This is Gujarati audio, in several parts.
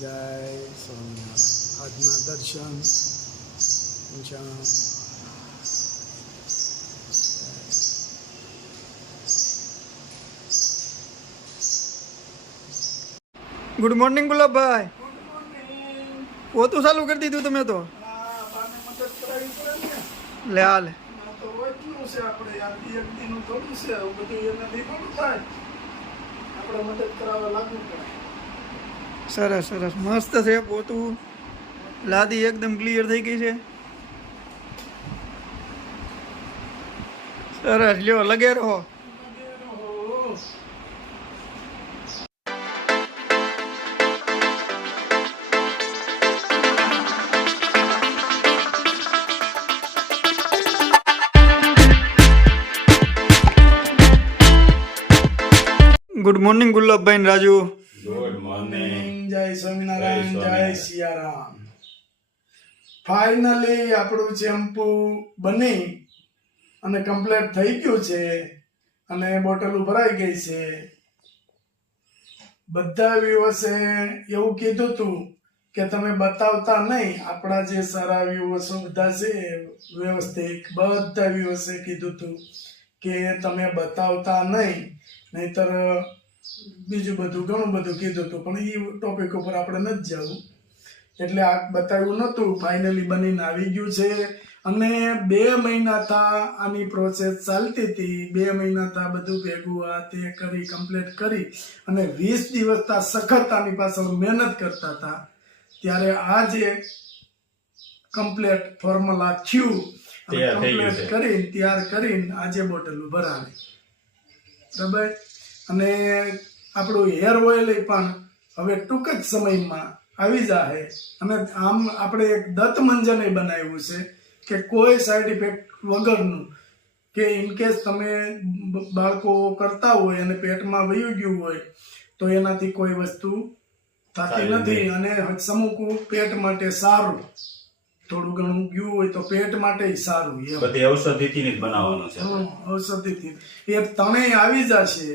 જય સ્વામિનારાયણ. આજના દર્શન ગુડ મોર્નિંગ ગુલાબભાઈ. પોતું ચાલુ કરી દીધું તમે તો. લે હાલ સરસ સરસ મસ્ત છે પોતું. લાદી એકદમ ક્લિયર થઈ ગઈ છે. સરસ લ્યો લગે રહો. Good morning Gulabbhai Raju. Good morning. જય સ્વામિનારાયણ. જય સિયારામ. ફાઇનલી આપણું શેમ્પુ બની અને કમ્પ્લીટ થઈ ગયું છે અને બોટલ ભરાઈ ગઈ છે. બધા વ્યુઅર્સે એવું કીધું હતું કે તમે બતાવતા નહીં. આપણા જે સારા વ્યુઅર્સો બધા છે વ્યવસ્થિત, બધા વ્યુઅર્સે કીધું હતું કે તમે બતાવતા નહીં, નહીતર બીજું બધું ઘણું બધું કીધું હતું, પણ એ ટોપિક ઉપર આપણે નથી જવું એટલે આ બતાવ્યું નહોતું. ફાઇનલી બનીને આવી ગયું છે અને 2 મહિના થા આની પ્રોસેસ ચાલતી હતી. 2 મહિના થા બધું ભેગું આ તે કરી કમ્પ્લીટ કરી અને 20 દિવસ તા સખત આની પાછળ મહેનત કરતા હતા. ત્યારે આ જે કમ્પ્લીટ ફોર્મ્યુલા થયું કમ્પ્લીટ કરીને તૈયાર કરીને આજે બોટલ ભરાવી બરાબર. અને આપણું હેર ઓઇલ પણ હવે ટૂંક જ સમયમાં આવી જાય. અને આમ આપણે એક દત્ત મંજન બનાવ્યું છે કે કોઈ સાઈડ ઇફેક્ટ વગરનું, કે ઇનકેસ તમે બાળકો કરતા હોય અને પેટમાં વયું ગયું હોય તો એનાથી કોઈ વસ્તુ થતી નથી. અને સમૂકું પેટ માટે સારું, થોડું ઘણું ગયું હોય તો પેટ માટે સારું. બધી ઔષધિથી જ બનાવવાનું છે. ઔષધિથી એ ત્રણેય આવી જશે,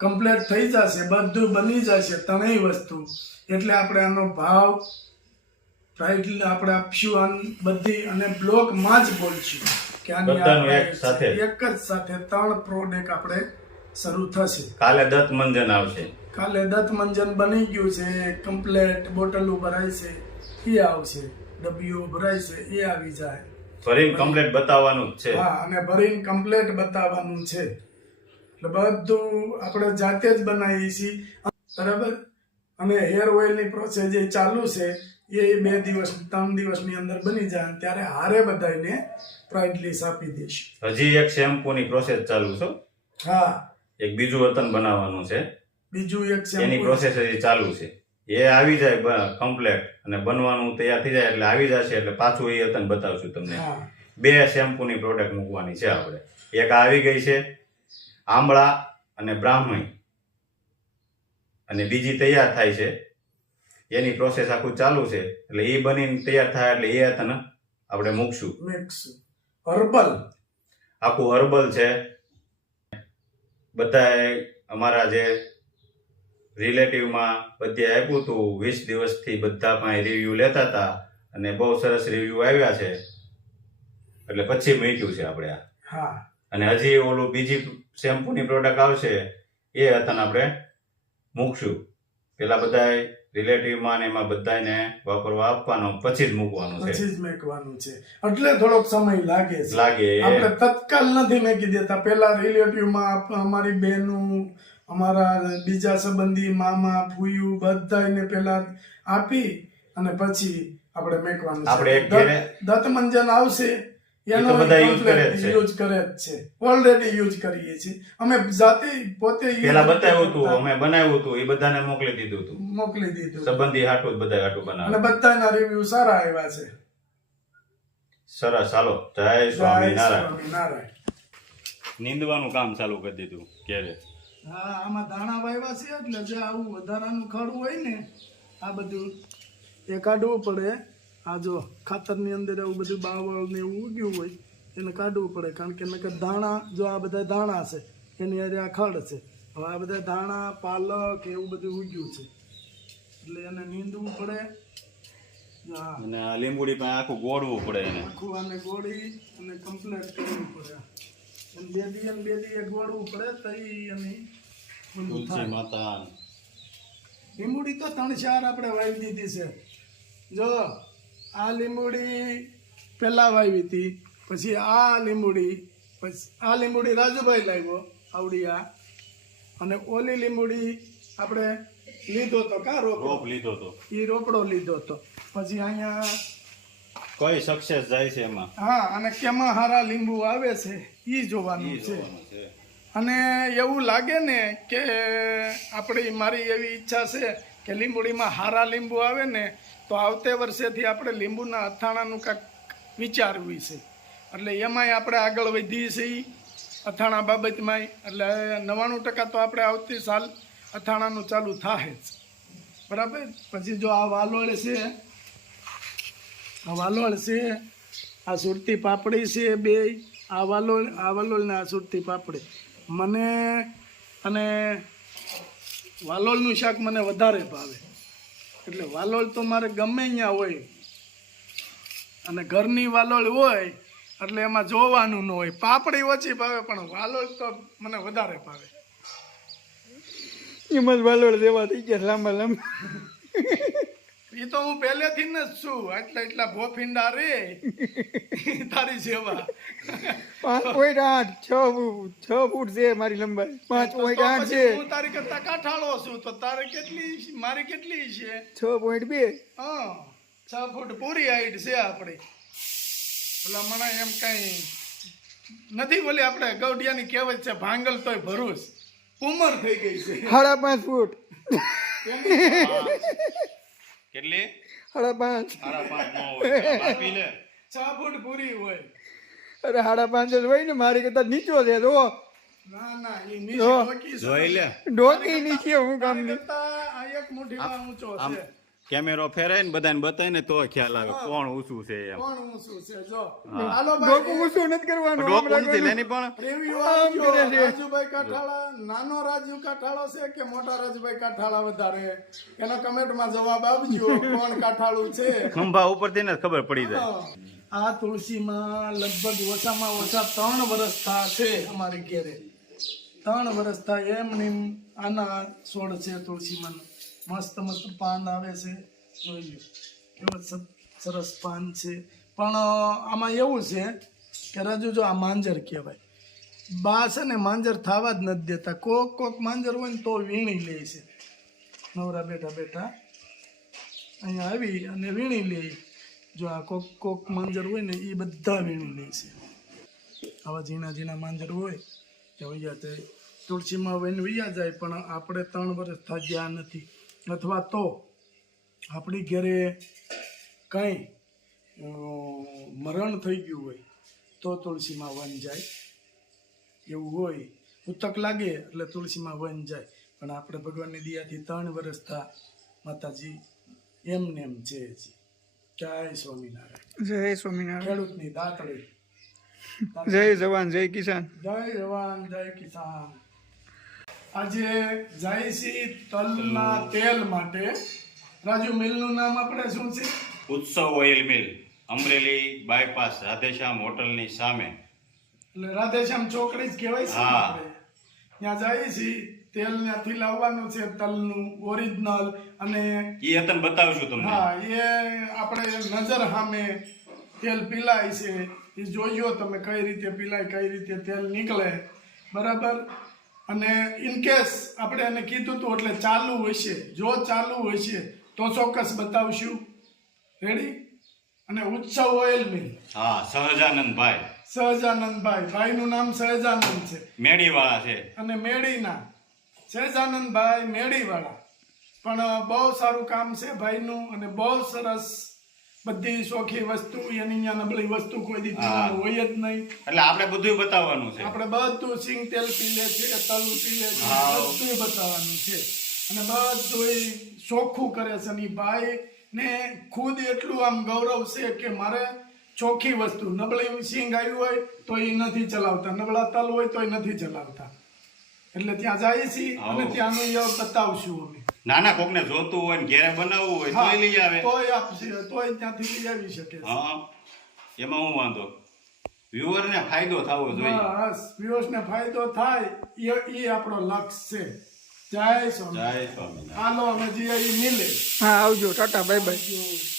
કમ્પ્લીટ થઈ જશે, બધું બની જશે ત્રણેય વસ્તુ. એટલે આપણે આનો ભાવ આપણે આપશું બધી અને બ્લોગમાં જ બોલશું કે આની એક જ સાથે 3 પ્રોડક્ટ આપણે શરૂ થશે. કાલે દત્ત મંજન આવશે. કાલે દત્ત મંજન બની ગયું છે, કમ્પ્લીટ બોટલો ભરાય છે એ આવશે, ડબ્બીઓ ભરાય છે એ આવી જાય. ભરીને કમ્પ્લીટ બતાવવાનું જ છે. હા, અને ભરીને કમ્પ્લીટ બતાવવાનું છે. એટલે બધું આપણે જાતે જ બનાવીએ છીએ બરાબર. અને હેર ઓઇલની પ્રોસેસ જે ચાલુ છે એ 2 દિવસ 3 દિવસની અંદર બની જાય ત્યારે હારે બધાને પ્રાઇસ લિસ્ટ આપી દઈશું. હજી એક શેમ્પૂની પ્રોસેસ ચાલુ છે. હા, એક બીજું વતન બનાવવાનું છે. બીજું એક શેમ્પૂ એની પ્રોસેસ હજી ચાલુ છે. એ આવી જાય કમ્પ્લીટ અને બનવાનું તૈયાર થઈ જાય એટલે આવી જશે એટલે પાછું એ વતન બતાવશું તમને. 2 શેમ્પૂની પ્રોડક્ટ મૂકવાની છે આપણે. એક આવી ગઈ છે આંબળા અને બ્રાહ્મણી, અને બીજી તૈયાર થાય છે. એની પ્રોસેસ આખું ચાલુ છે એટલે એ બનીને તૈયાર થાય એટલે એ તને આપણે મૂકશું. હર્બલ, આખું હર્બલ છે. બધા અમારા જે રિલેટિવમાં બધે આપ્યું હતું 20 દિવસથી બધા પાસે રિવ્યુ લેતા હતા અને બહુ સરસ રિવ્યુ આવ્યા છે એટલે પછી મૂક્યું છે આપણે આ. હા, અને હજી ઓલું બીજી શેમ્પૂની પ્રોડક્ટ આવશે એ હતા આપણે મૂકશું. પેલા બધા રિલેટિવમાં ને એમાં બધાને વાપરવા આપવાનો પછી જ મૂકવાનું છે, પછી જ મેકવાનું છે. એટલે થોડોક સમય લાગે છે. આપણે તત્કાલ નથી મેકી દેતા. પેલા રિલેટિવમાં અમારી બહેનું, અમારા બીજા સંબંધી, મામા, ફૂયું બધાને પેલા આપી અને પછી આપણે મેકવાનું. આપણે દત્ત મંજન આવશે એનો યુઝ કરે જ છે. ઓલરેડી યુઝ કરીએ છીએ અમે જાતે પોતે. પેલા બતાવ્યું હતું, અમે બનાવ્યું હતું, એ બધાને મોકલી દીધું. સંબંધી હાટું બધા હાટું બનાવ્યું અને બધાના રિવ્યુ સારા આવ્યા છે. સરસ. ચાલો, જય સ્વામિનારાયણ. નીંદવાનું કામ ચાલુ કરી દીધું ક્યારે. હા, આમાં દાણા વાવ્યા છે એટલે જે આવું વધારાનું ખડું હોય ને આ બધું એ કાઢવું પડે. આ જો ખાતરની અંદર એવું બધું બાવળ ને એવું ઉગ્યું હોય એને કાઢવું પડે, કારણ કે નકર દાણા, જો આ બધા દાણા છે એની હારે આ ખડ છે. હવે આ બધા ધાણા, પાલક એવું બધું ઉગ્યું છે એટલે એને નીંદવું પડે. હા, અને આ લીંબુડી પાસે આખું ગોળવું પડે એને. આખું આને ગોળી અને કમ્પ્લીટ કરવું પડે. અને બે દીએ ગોળવું પડે તઈ એની ઓલું તુલસી થાય. માતા લીંબુડી તો 3-4 આપણે વાવી દીધી છે. જો આ લીંબુડી પહેલા વાવી હતી, પછી આ લીંબુડી રાજુભાઈ લાવ્યો આવડિયા, અને ઓલી લીંબુડી આપણે લીધો તો કા રોપડો, રોપ લીધો તો એ રોપડો લીધો તો પછી અહીંયા. કઈ સક્સેસ જાય છે એમાં હા, અને કેમાં હારા લીંબુ આવે છે એ જોવાનું છે. અને એવું લાગે ને કે મારી એવી ઈચ્છા છે કે લીંબુડીમાં હારા લીંબુ આવે ને તો આવતે વર્ષેથી આપણે લીંબુના અથાણાનું કાંઈક વિચારવું છે. એટલે એમાંય આપણે આગળ વધીએ છીએ અથાણા બાબતમાંય. એટલે 99% તો આપણે આવતી સાલ અથાણાનું ચાલુ થાય જ. બરાબર. પછી જો આ વાલોળ છે, આ સુરતી પાપડી છે, બે આ વાલોળ ને આ સુરતી પાપડી. મને અને વાલોળનું શાક મને વધારે ભાવે. એટલે વાલોળ તો મારે ગમે ત્યાં હોય, અને ઘરની વાલોળ હોય એટલે એમાં જોવાનું ન હોય. પાપડી ઓછી ભાવે પણ વાલોળ તો મને વધારે ભાવે. એમાં જ વાલોળ દેવા થઈ ગયા લાંબા લાંબા. એ તો હું પહેલેથી જ છું. એટલા ભોફીંડા રે તારી સેવા. 5.8 6 ફૂટ છે મારી લંબાઈ. 5.8 છે. હું તારી કરતા કાઠાળો છું તો તારે કેટલી મારી કેટલી છે? 6.2. હા, 6 ફૂટ પૂરી હાઈટ છે આપણી. એટલે મને એમ કઈ નથી. બોલી આપણે ગૌડિયાની કહેવત છે, ભાંગલ તોય ભરૂચ. ઉંમર થઈ ગઈ છે. 5.5 ફૂટ. કેટલી 5.5. 6 ફૂટ પૂરી હોય. અરે 5.5 જ હોય ને, મારી કરતા નીચો છે. જો ના એ નીચે ડોકી છે. જોઈ લે ડોકી નીચે હું કામ તારી કરતા આ એક મુઠ્ઠીમાં ઊંચો છે. કેમેરો ફેરાય ને બધાને બતાય ને તો ખ્યાલ આવે કોણ ઊંચું છે એમ. કોણ ઊંચું છે? જો હાલો ડોકું ઊંચું નથી કરવાનું. આમ ડોકું નથી રાખવાનું. લેની પણ રિવ્યુ આમ આપજો. કરે છે. રાજુભાઈ કાઠાળા નાનો રાજુ કાઠાળો છે કે મોટા રાજુભાઈ કાઠાળા વધારે? એનો કમેન્ટમાં જવાબ આપજો. કોણ કાઠાળું છે? ખંભા ઉપરથી ને ખબર પડી જાય. આ તુલસીમાં લગભગ ઓછામાં ઓછા 3 વર્ષ થયા છે અમારી ઘેરે. 3 વર્ષ થાય એમની આના છોડ છે તુલસીમાં. મસ્ત મસ્ત પાન આવે છે. જોઈ લો કેવા સરસ પાન છે. પણ આમાં એવું છે કે રાજુ જો આ માંજર કહેવાય. બા છે ને માંજર થવા જ નથી દેતા. કોક માંજર હોય ને તો વીણી લે છે. નવરા બેઠા અહીંયા આવી અને વીણી લે. જો આ કોક માંજર હોય ને એ બધા વીણી લે છે. આવા ઝીણા માંજર હોય કે વૈયા તે તુલસીમાં વહીને વૈયા જાય. પણ આપણે 3 વર્ષ થયા નથી. અથવા તો આપણી ઘરે કંઈ મરણ થઈ ગયું હોય તો તુલસીમાં વન જાય. એવું હોય ઉતક લાગે એટલે તુલસીમાં વન જાય. પણ આપણે ભગવાનની દયાથી 3 વર્ષ થા માતાજી એમને એમ છે હજી. જય સ્વામિનારાયણ. જય સ્વામિનારાયણ. ખેડૂતની દાતળી. જય જવાન જય કિસાન. જય જવાન જય કિસાન. આજે જાય છે તલના તેલ માટે. રાજુ મિલનું નામ આપણે શું છે? Utsav oil mill, Amreli bypass Radheshyam હોટલની સામે. એટલે રાધેશ્યામ ચોકડી જ કહેવાય છે. હા. આપણે ત્યાં જાય છે. તેલ ત્યાંથી લાવવાનું છે, તલનું ઓરિજિનલ. અને ઈ હતન બતાવશું તમને. હા, એ આપણે નજર સામે તેલ પીલાય છે. એ જોયો તમે કઈ રીતે પીલાય, કઈ રીતે તેલ નીકળે. બરાબર. અને ઇનકેસ આપણે એને કીધું હતું એટલે ચાલુ હશે. જો ચાલુ હશે તો ચોક્કસ બતાવશું. રેડી. અને ઉત્સવ ઓઇલ મિલ. હા, સહજાનંદભાઈ. ભાઈનું નામ સહજાનંદ છે. મેડીવાળા છે. અને મેડીના સહજાનંદભાઈ મેડીવાળા. પણ બહુ સારું કામ છે ભાઈનું. અને બહુ સરસ બધી શોખી વસ્તુ. એની અહીંયા નબળી વસ્તુ કોઈ દી પીવાનું હોય જ નહીં. એટલે આપણે બધું બતાવવાનું છે. આપણે બધું સિંગ તેલ પી લે છે, તલ પી લે છે, બધું બતાવવાનું છે. અને બધું ચોખ્ખું કરે છે. અને ભાઈ ને ખુદ એટલું આમ ગૌરવ છે કે મારે ચોખ્ખી વસ્તુ. નબળી સિંગ આવી હોય તો એ નથી ચલાવતા, નબળા તલ હોય તો એ નથી ચલાવતા. એટલે ત્યાં જાય છે અને ત્યાંનું બતાવશું અમે. નાના કોકને જોતું હોય ને ઘેરે બનાવવું હોય તોય લઈ આવે. તોય આપશે, તોય ત્યાંથી લઈ આવી શકે. હા, એમાં હું વાંધો. વ્યુઅર ને ફાયદો થવો જોઈએ. બસ વ્યુઅર્સ ને ફાયદો થાય એ આપણો લક્ષ્ય છે. જય સ્વામી. જય સ્વામિનારાયણ. હાલો અમે જઈએ, ઈ મિલે. હા આવજો, ટાટા, બાય બાય. જો.